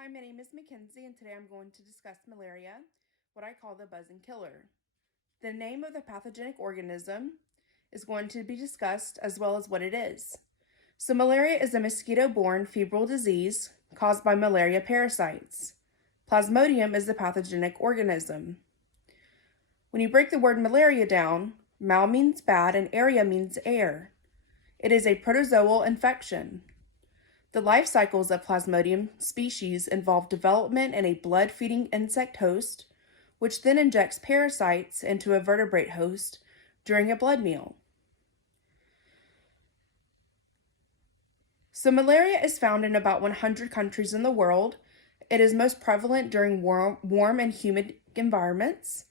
Hi, my name is Mackenzie, and today I'm going to discuss malaria, what I call the buzzing killer. The name of the pathogenic organism is going to be discussed as well as what it is. So, malaria is a mosquito-borne febrile disease caused by malaria parasites. Plasmodium is the pathogenic organism. When you break the word malaria down, mal means bad and area means air. It is a protozoal infection. The life cycles of Plasmodium species involve development in a blood-feeding insect host, which then injects parasites into a vertebrate host during a blood meal. So malaria is found in about 100 countries in the world. It is most prevalent during warm and humid environments.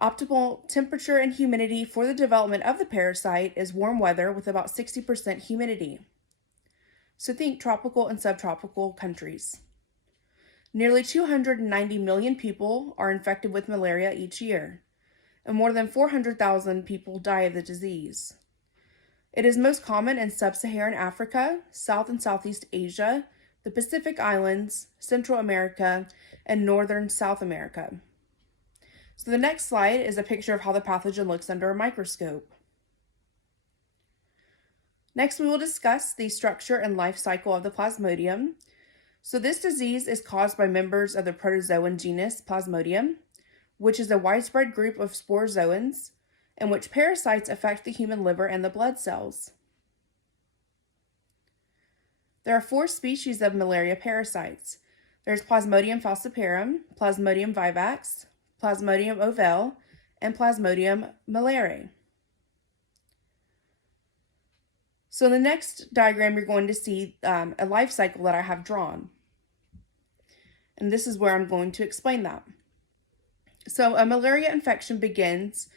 Optimal temperature and humidity for the development of the parasite is warm weather with about 60% humidity. So think tropical and subtropical countries. Nearly 290 million people are infected with malaria each year, and more than 400,000 people die of the disease. It is most common in sub-Saharan Africa, South and Southeast Asia, the Pacific Islands, Central America, and Northern South America. So the next slide is a picture of how the pathogen looks under a microscope. Next, we will discuss the structure and life cycle of the Plasmodium. So this disease is caused by members of the protozoan genus Plasmodium, which is a widespread group of sporozoans in which parasites affect the human liver and the blood cells. There are 4 species of malaria parasites. There's Plasmodium falciparum, Plasmodium vivax, Plasmodium ovale, and Plasmodium malariae. So in the next diagram, you're going to see a life cycle that I have drawn. And this is where I'm going to explain that. So a malaria infection begins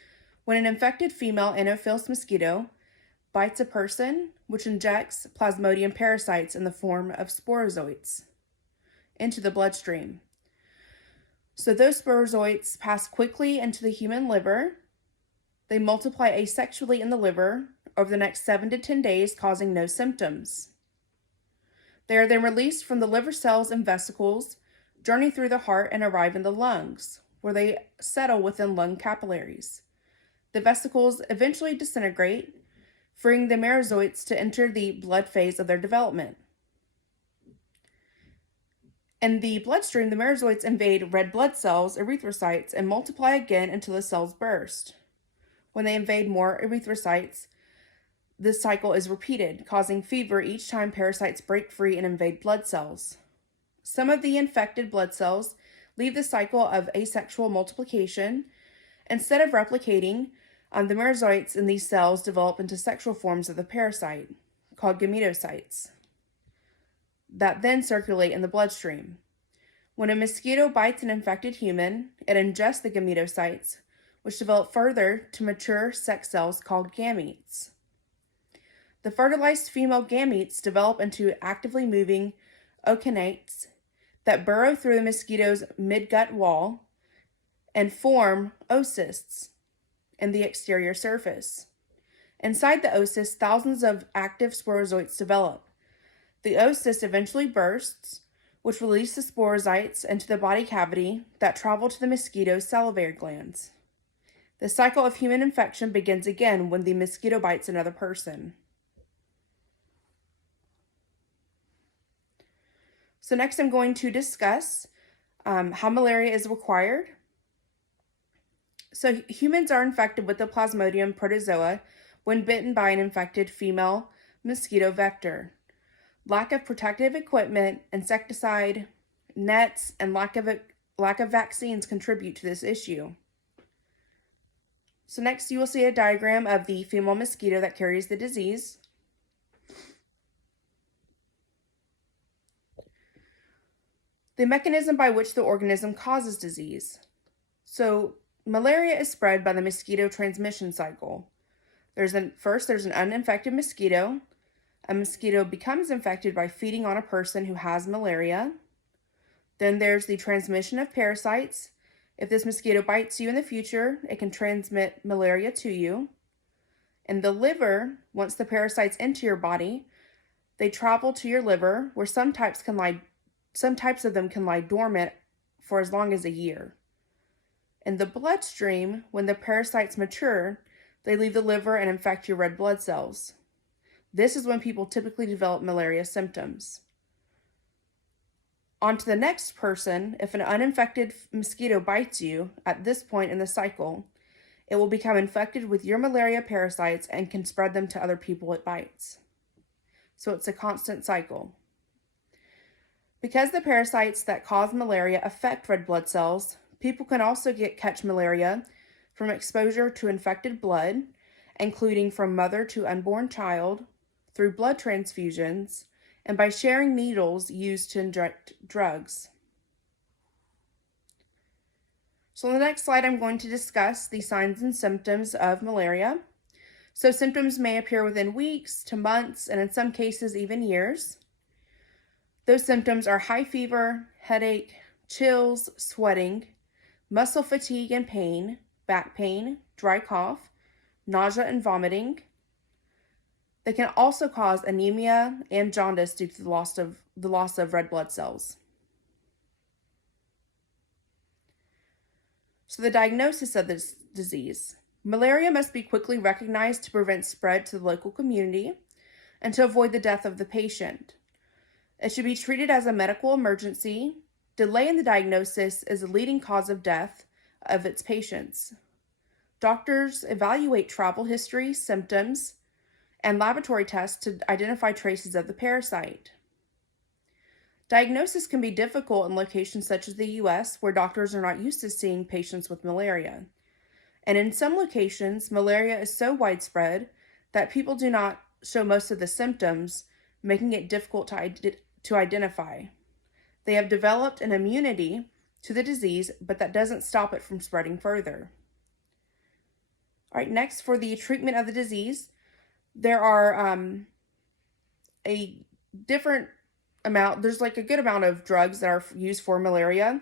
when an infected female Anopheles mosquito bites a person, which injects Plasmodium parasites in the form of sporozoites into the bloodstream. So those sporozoites pass quickly into the human liver. They multiply asexually in the liver over the next 7 to 10 days, causing no symptoms. They are then released from the liver cells and vesicles, journey through the heart, and arrive in the lungs, where they settle within lung capillaries. The vesicles eventually disintegrate, freeing the merozoites to enter the blood phase of their development. In the bloodstream, the merozoites invade red blood cells, erythrocytes, and multiply again until the cells burst. When they invade more erythrocytes, this cycle is repeated, causing fever each time parasites break free and invade blood cells. Some of the infected blood cells leave the cycle of asexual multiplication. Instead of replicating, the merozoites in these cells develop into sexual forms of the parasite, called gametocytes, that then circulate in the bloodstream. When a mosquito bites an infected human, it ingests the gametocytes, which develop further to mature sex cells called gametes. The fertilized female gametes develop into actively moving oceanates that burrow through the mosquito's midgut wall and form oocysts in the exterior surface. Inside the oocyst, thousands of active sporozoites develop. The oocyst eventually bursts, which releases sporozoites into the body cavity that travel to the mosquito's salivary glands. The cycle of human infection begins again when the mosquito bites another person. So next I'm going to discuss how malaria is acquired. So humans are infected with the Plasmodium protozoa when bitten by an infected female mosquito vector. Lack of protective equipment, insecticide, nets, and lack of vaccines contribute to this issue. So next you will see a diagram of the female mosquito that carries the disease. The mechanism by which the organism causes disease. So malaria is spread by the mosquito transmission cycle. First, there's an uninfected mosquito. A mosquito becomes infected by feeding on a person who has malaria. Then there's the transmission of parasites. If this mosquito bites you in the future, it can transmit malaria to you. In the liver, once the parasites enter your body, they travel to your liver, where some types can lie some types of them can lie dormant for as long as a year. In the bloodstream, when the parasites mature, they leave the liver and infect your red blood cells. This is when people typically develop malaria symptoms. On to the next person, if an uninfected mosquito bites you at this point in the cycle, it will become infected with your malaria parasites and can spread them to other people it bites. So it's a constant cycle. Because the parasites that cause malaria affect red blood cells, people can also catch malaria from exposure to infected blood, including from mother to unborn child, through blood transfusions, and by sharing needles used to inject drugs. So on the next slide, I'm going to discuss the signs and symptoms of malaria. So symptoms may appear within weeks to months, and in some cases even years. Those symptoms are high fever, headache, chills, sweating, muscle fatigue and pain, back pain, dry cough, nausea and vomiting. They can also cause anemia and jaundice due to the loss of red blood cells. So the diagnosis of this disease. Malaria must be quickly recognized to prevent spread to the local community and to avoid the death of the patient. It should be treated as a medical emergency. Delay in the diagnosis is a leading cause of death of its patients. Doctors evaluate travel history, symptoms, and laboratory tests to identify traces of the parasite. Diagnosis can be difficult in locations such as the US, where doctors are not used to seeing patients with malaria. And in some locations, malaria is so widespread that people do not show most of the symptoms, making it difficult to identify. They have developed an immunity to the disease, but that doesn't stop it from spreading further. All right, next, for the treatment of the disease, there are a different amount, there's like a good amount of drugs that are used for malaria.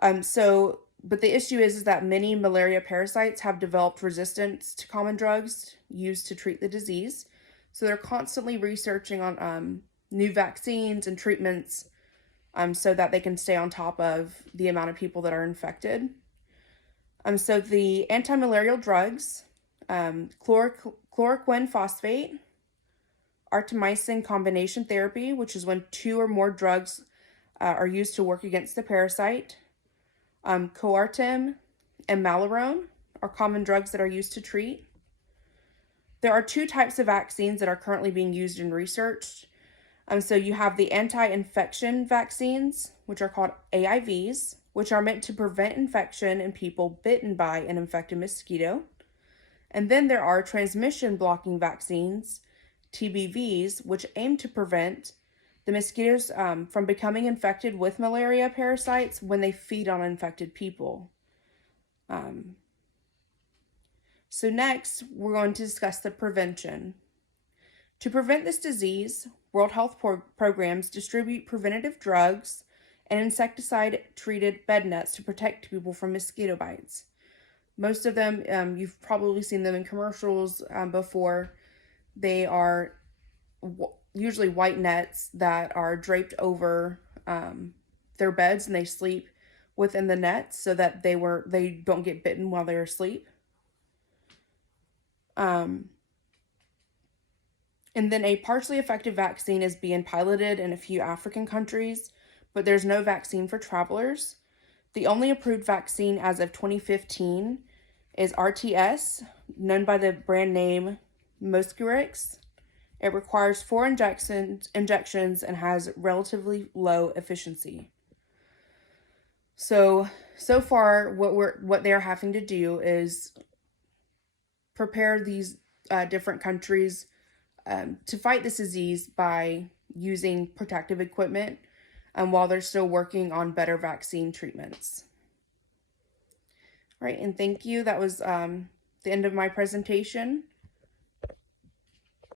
But the issue is that many malaria parasites have developed resistance to common drugs used to treat the disease. So they're constantly researching on new vaccines and treatments so that they can stay on top of the amount of people that are infected. So the anti-malarial drugs, chloroquine phosphate, artemisinin combination therapy, which is when 2 or more drugs are used to work against the parasite, Coartem and Malarone are common drugs that are used to treat. There are 2 types of vaccines that are currently being used in research. So you have the anti-infection vaccines, which are called AIVs, which are meant to prevent infection in people bitten by an infected mosquito. And then there are transmission blocking vaccines, TBVs, which aim to prevent the mosquitoes from becoming infected with malaria parasites when they feed on infected people. So next, we're going to discuss the prevention. To prevent this disease, World Health Programs distribute preventative drugs and insecticide-treated bed nets to protect people from mosquito bites. Most of them, you've probably seen them in commercials before. They are usually white nets that are draped over their beds, and they sleep within the nets so that they don't get bitten while they're asleep. And then a partially effective vaccine is being piloted in a few African countries, but there's no vaccine for travelers. The only approved vaccine as of 2015 is RTS, known by the brand name Mosquirix. It requires 4 injections and has relatively low efficiency. So far, what they're having to do is prepare these different countries to fight this disease by using protective equipment while they're still working on better vaccine treatments. All right, and thank you. That was the end of my presentation.